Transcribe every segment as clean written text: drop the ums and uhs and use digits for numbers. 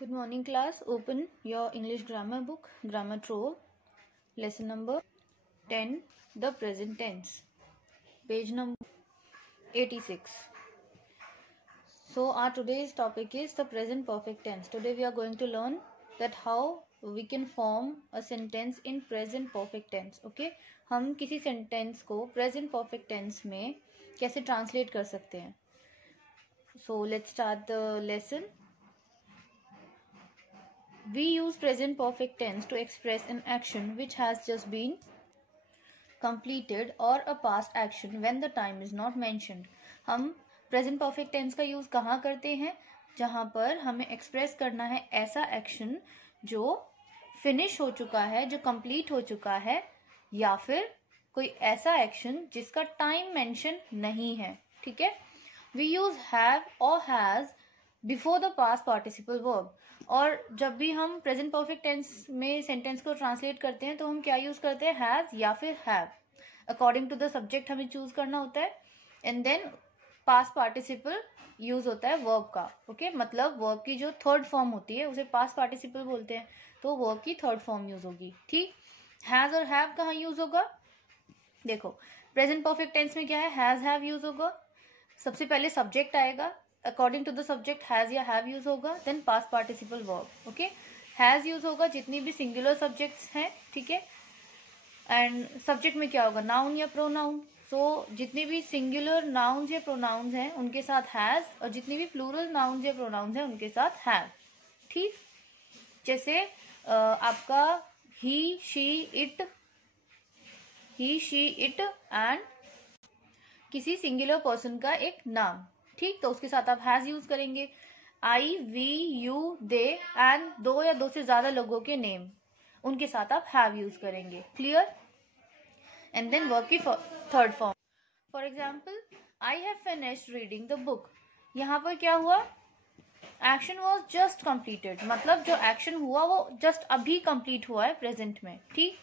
Good morning class. Open your English grammar book, Grammar Trove, lesson number 10, the present tense, page number 86. So our today's topic is the present perfect tense. Today we are going to learn that how we can form a sentence in present perfect tense. Okay, हम किसी sentence को present perfect tense में कैसे translate कर सकते हैं. So let's start the lesson. We use present perfect tense to express an action which has just been completed or a past action when the time is not mentioned. हम present perfect tense का use कहाँ करते हैं? जहाँ पर हमें express करना है ऐसा action जो finish हो चुका है, जो complete हो चुका है, या फिर कोई ऐसा action जिसका time mention नहीं है. ठीक है? We use have or has before the past participle verb. और जब भी हम प्रेजेंट परफेक्ट टेंस में सेंटेंस को ट्रांसलेट करते हैं तो हम क्या यूज करते हैं? हैज या फिर have. According to the subject हमें चूज करना होता है. And then past participle use होता है वर्ब का. ओके, मतलब वर्ब की जो थर्ड फॉर्म होती है उसे पास्ट पार्टिसिपल बोलते हैं, तो वर्ब की थर्ड फॉर्म यूज होगी. ठीक, हैज और हैव कहाँ यूज होगा? देखो, प्रेजेंट परफेक्ट टेंस में क्या है? हैज हैव यूज होगा. सबसे पहले सब्जेक्ट आएगा, according to the subject has या हैव यूज होगा. Then past participle verb. Okay, has use होगा जितनी भी सिंगुलर सब्जेक्ट्स हैं. ठीक है, एंड सब्जेक्ट में क्या होगा? नाउन या प्रोनाउन. सो जितनी भी सिंगुलर नाउन्स या प्रोनाउन्स हैं उनके साथ हैज, और जितनी भी प्लूरल नाउन्स या प्रोनाउन्स हैं उनके साथ हैव. ठीक, जैसे आपका ही शी इट एंड किसी सिंगुलर पर्सन का एक नाम. ठीक, तो उसके साथ आप हैज यूज करेंगे. आई, वी, यू, दे एंड दो या दो से ज्यादा लोगों के नेम, उनके साथ आप हैव यूज करेंगे. क्लियर? एंड देन वर्ब की third form. For example, I have finished reading the book. यहाँ पर क्या हुआ? एक्शन वॉज जस्ट कंप्लीटेड, मतलब जो एक्शन हुआ वो जस्ट अभी कंप्लीट हुआ है प्रेजेंट में. ठीक,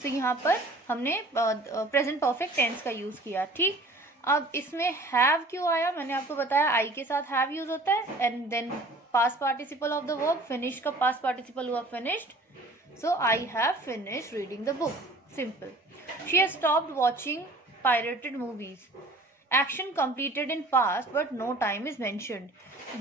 तो यहाँ पर हमने प्रेजेंट परफेक्ट टेंस का यूज किया. ठीक, अब इसमें हैव क्यों आया? मैंने आपको बताया आई के साथ हैव यूज होता है. And then past participle of the verb, finish का पास्ट पार्टिसिपल हुआ finished. So I have finished reading the book. Simple. She has stopped watching pirated movies. Action completed in past but no time is mentioned.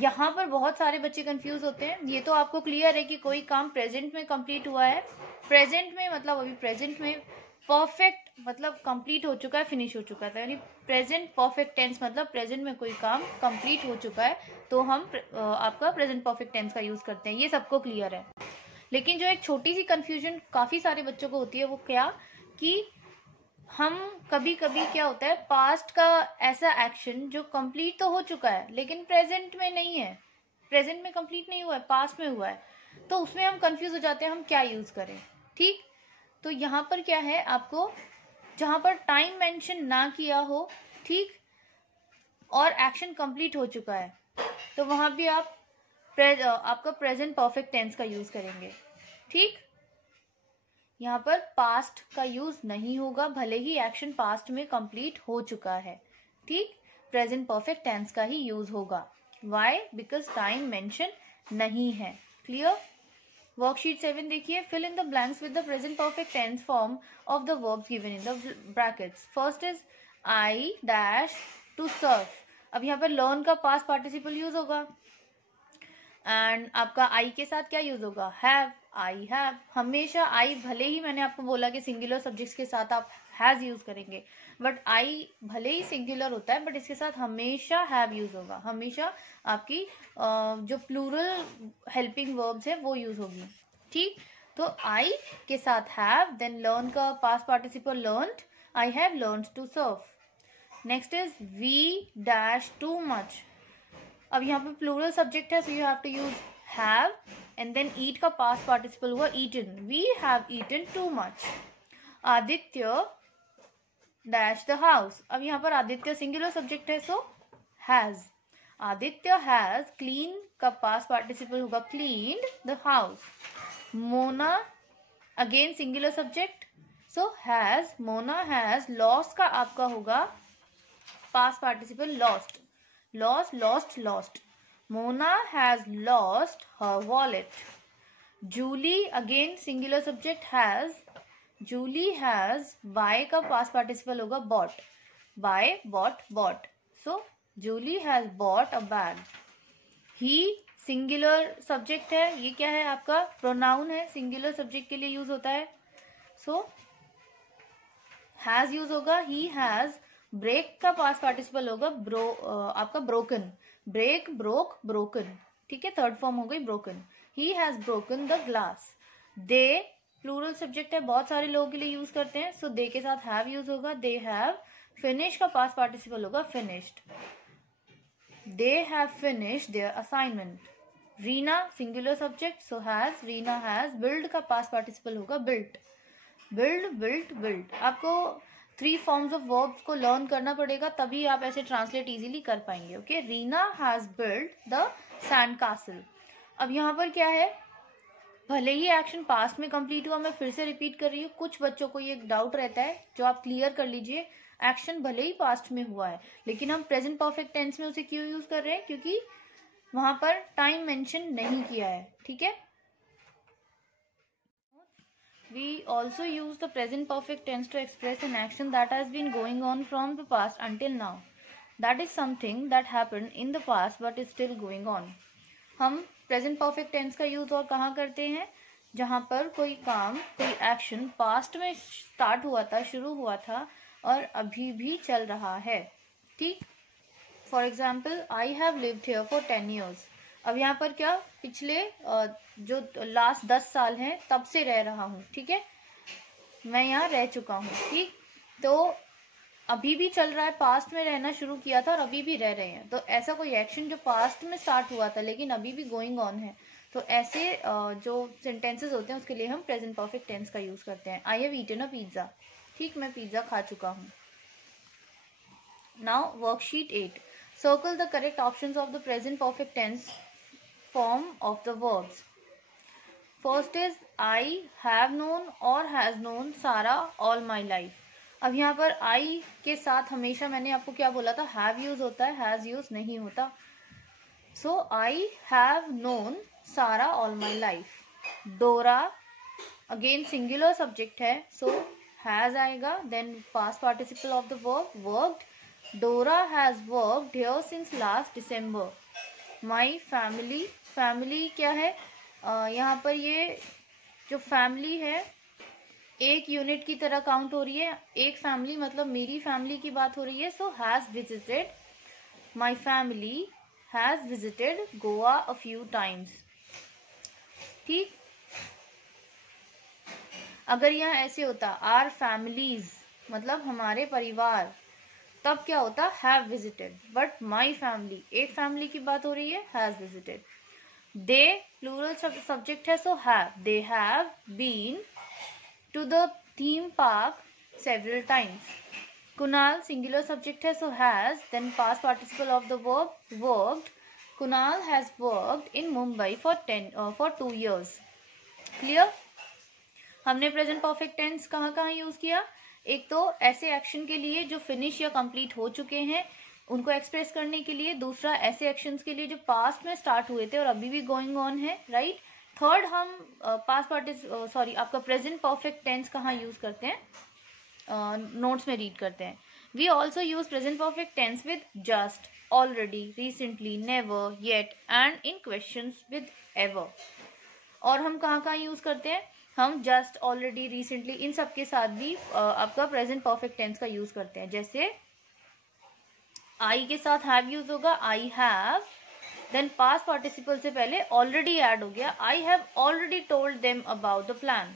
यहाँ पर बहुत सारे बच्चे confuse होते हैं. ये तो आपको क्लियर है कि कोई काम प्रेजेंट में कंप्लीट हुआ है. प्रेजेंट में मतलब अभी प्रेजेंट में, परफेक्ट मतलब कंप्लीट हो चुका है, फिनिश हो चुका था. यानी प्रेजेंट परफेक्ट टेंस मतलब प्रेजेंट में कोई काम कंप्लीट हो चुका है तो हम आपका प्रेजेंट परफेक्ट टेंस का यूज करते हैं. ये सबको क्लियर है. लेकिन जो एक छोटी सी कंफ्यूजन काफी सारे बच्चों को होती है वो क्या, कि हम कभी कभी क्या होता है, पास्ट का ऐसा एक्शन जो कंप्लीट तो हो चुका है लेकिन प्रेजेंट में नहीं है, प्रेजेंट में कंप्लीट नहीं हुआ है, पास्ट में हुआ है, तो उसमें हम कंफ्यूज हो जाते हैं हम क्या यूज करें. ठीक, तो यहाँ पर क्या है, आपको जहां पर टाइम मेंशन ना किया हो, ठीक, और एक्शन कंप्लीट हो चुका है, तो वहां भी आप आपका प्रेजेंट परफेक्ट टेंस का यूज करेंगे. ठीक, यहाँ पर पास्ट का यूज नहीं होगा भले ही एक्शन पास्ट में कंप्लीट हो चुका है. ठीक, प्रेजेंट परफेक्ट टेंस का ही यूज होगा. व्हाई? बिकॉज टाइम मेंशन नहीं है. क्लियर? वर्कशीट 7 देखिए. Fill in the blanks with the present perfect tense form of the verbs given in the brackets. First is I dash to serve. अब यहाँ पर learn का past participle use होगा and आपका I के साथ क्या यूज होगा? हैव. I have. हमेशा आई, भले ही मैंने आपको बोला कि सिंगुलर सब्जेक्ट्स के साथ आप हैज यूज करेंगे, बट आई भले ही सिंगुलर होता है बट इसके साथ हमेशा हैव यूज होगा. हमेशा आपकी जो प्लूरल हेल्पिंग वर्ब्स है वो यूज होगी. ठीक, तो आई के साथ हैव, देन लर्न का past participle learned. I have learned to serve. Next is we dash too much. अब यहाँ पे प्लूरल सब्जेक्ट है, so you have to use have and then eat का पास्ट पार्टिसिपल हुआ eaten. We have eaten too much. Aditya dash the house. अब यहाँ पर Aditya singular subject है, so has. Aditya has clean का पास्ट पार्टिसिपल होगा cleaned the house. Mona again singular subject, so has. Mona has. Lost का आपका होगा past participle lost. Lost, lost, lost. Mona has lost her wallet. Julie, again singular subject, has. Julie has. Buy का past participle होगा bought. Buy, bought, bought. So Julie has bought a bag. He singular subject है, ये क्या है आपका pronoun है, singular subject के लिए यूज होता है. सो हैज यूज होगा. He has. ब्रेक का पास्ट पार्टिसिपल होगा आपका ब्रोकन. Break, broke, broken. ठीक है, थर्ड फॉर्म हो गई broken. He has broken the glass. They plural subject है, बहुत सारे लोगों के लिए यूज करते हैं. सो दे के साथ हैव यूज होगा. They have. फिनिश का पास्ट पार्टिसिपल होगा finished. They have finished their assignment. Reena singular subject, so has. Reena has. Build का पास्ट पार्टिसिपल होगा बिल्ट. Build, built, built. आपको 3 फॉर्म्स ऑफ वर्ब्स को लर्न करना पड़ेगा, तभी आप ऐसे ट्रांसलेट इजीली कर पाएंगे. Okay, Reena has built the sand castle. अब यहाँ पर क्या है, भले ही एक्शन पास्ट में कंप्लीट हुआ, मैं फिर से रिपीट कर रही हूँ, कुछ बच्चों को ये डाउट रहता है जो आप क्लियर कर लीजिए. एक्शन भले ही पास्ट में हुआ है, लेकिन हम प्रेजेंट परफेक्ट टेंस में उसे क्यों यूज कर रहे हैं, क्योंकि वहां पर टाइम मेंशन नहीं किया है. ठीक है. We also use the present perfect tense to express an action that has been going on from the past until now. That is something that happened in the past but is still going on. हम present perfect tense का use और कहाँ करते हैं, जहां पर कोई काम, कोई एक्शन पास्ट में स्टार्ट हुआ था, शुरू हुआ था और अभी भी चल रहा है. ठीक. For example, I have lived here for 10 years. अब यहाँ पर क्या, पिछले जो लास्ट 10 साल हैं तब से रह रहा हूँ. ठीक है, मैं यहाँ रह चुका हूँ. ठीक, तो अभी भी चल रहा है, पास्ट में रहना शुरू किया था और अभी भी रह रहे हैं. तो ऐसा कोई एक्शन जो पास्ट में स्टार्ट हुआ था लेकिन अभी भी गोइंग ऑन है, तो ऐसे जो सेंटेंसेस होते हैं उसके लिए हम प्रेजेंट परफेक्ट टेंस का यूज करते हैं. I have eaten a pizza. ठीक, मैं पिज्जा खा चुका हूँ. Now worksheet 8. Circle the correct options of the present perfect tense form of the verbs. First is I have known or has known Sarah all my life. अब यहाँ पर I के साथ हमेशा मैंने आपको क्या बोला था, have use होता है, has use नहीं होता. So I have known Sarah all my life. Dora again singular subject है, so has आएगा, then past participle of the verb worked. Dora has worked here since last December. My family, family क्या है, यहाँ पर ये जो family है एक यूनिट की तरह काउंट हो रही है. एक फैमिली मतलब मेरी फैमिली की बात हो रही है. So has visited. My family has visited Goa a few times. ठीक. अगर यहाँ ऐसे होता आर फैमिलीज मतलब हमारे परिवार, तब क्या होता, have visited. But my family, एक फैमिली की बात हो रही है, has visited. They plural subject है, so have. They have been to the theme park several times. Kunal singular subject है, so has. Then past participle of the verb worked. Kunal has worked in Mumbai for 2 years. Clear. हमने present perfect tense कहाँ कहाँ use किया, एक तो ऐसे action के लिए जो फिनिश या कंप्लीट हो चुके हैं उनको एक्सप्रेस करने के लिए, दूसरा ऐसे एक्शंस के लिए जो पास्ट में स्टार्ट हुए थे और अभी भी गोइंग ऑन है. राइट. थर्ड हम आपका प्रेजेंट परफेक्ट टेंस कहाँ यूज करते हैं, नोट्स में रीड करते हैं. We also use present perfect tense with just, already, recently, never, yet and in questions with ever. और हम कहाँ कहाँ यूज करते हैं, हम जस्ट, ऑलरेडी, रिसेंटली, इन सब के साथ भी आपका प्रेजेंट परफेक्ट टेंस का यूज करते हैं. जैसे आई के साथ हैव यूज होगा, I have. Then past participle से पहले ऑलरेडी ऐड हो गया, I have already told them about the plan.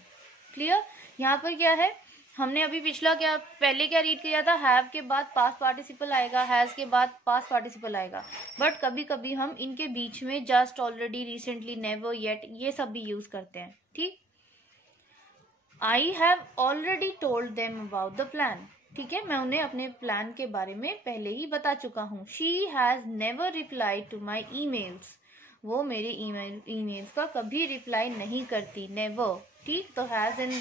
Clear. यहाँ पर क्या है, हमने अभी पिछला क्या पहले क्या रीड किया था, हैव के बाद पास्ट पार्टिसिपल आएगा, हैज के बाद पास्ट पार्टिसिपल आएगा. बट कभी कभी हम इनके बीच में just, already, recently, never, yet ये सब भी यूज करते हैं. ठीक. आई have already told them about the plan. ठीक है, मैं उन्हें अपने प्लान के बारे में पहले ही बता चुका हूँ. She has never replied to my emails. वो मेरे ईमेल्स का कभी रिप्लाई नहीं करती, नेवर. ठीक. तो हैज एंड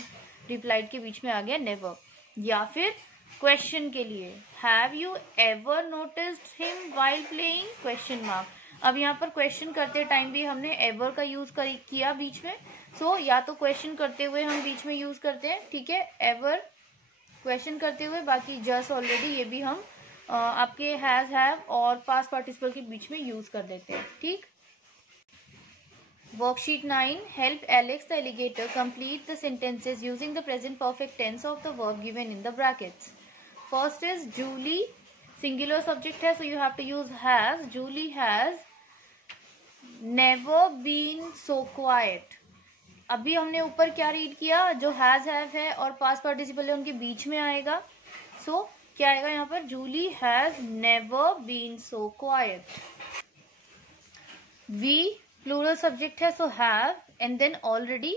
रिप्लाइड के बीच में आ गया नेवर. या फिर क्वेश्चन के लिए, have you ever noticed him while playing, question mark. अब यहाँ पर क्वेश्चन करते टाइम भी हमने एवर का यूज किया बीच में, सो या तो क्वेश्चन करते हुए हम बीच में यूज करते हैं, ठीक है, एवर क्वेश्चन करते हुए, बाकी जस्ट ऑलरेडी ये भी हम आपके हैज हैव और पास्ट पार्टिसिपल के बीच में यूज कर देते हैं, ठीक। Worksheet 9. Help Alex the alligator complete the sentences using the present perfect tense of the verb given in the brackets. First is Julie. Singular subject है, so you have to use has. Julie has never been so quiet. अभी हमने ऊपर क्या read किया, जो has have है और past participle है उनके बीच में आएगा, so क्या आएगा यहाँ पर, Julie has never been so quiet. We plural subject है, so have and then already,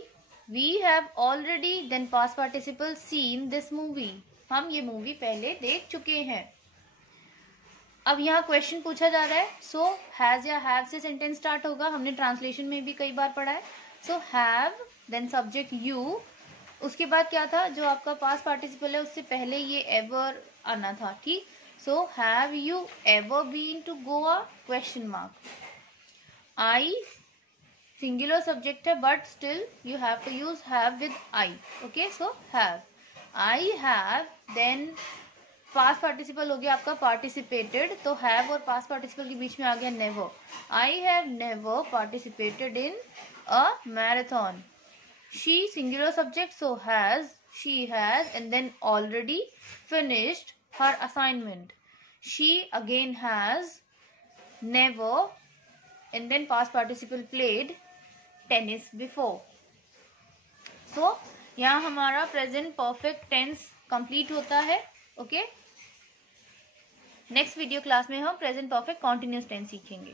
we have already then past participle seen this movie, हम ये मूवी पहले देख चुके हैं। अब यहाँ क्वेश्चन पूछा जा रहा है, सो हैज या हैव से सेंटेंस स्टार्ट होगा, हमने ट्रांसलेशन में भी कई बार पढ़ा है। So have then subject you, उसके बाद क्या था, जो आपका पास्ट पार्टिसिपल है उससे पहले ये एवर आना था, ठीक। So have you ever been to Goa, question mark. I singular subject है, but still you have to use have with I, okay, so have, I have, then past participle हो गया आपका participated, तो have और past participle के बीच में आ गया never, I have never participated in a marathon। She singular subject, so has, she has, and then already finished her assignment। She again has, never, and then past participle played tennis before। so यहाँ हमारा present perfect tense complete होता है, okay. Next video class में हम present perfect continuous tense सीखेंगे।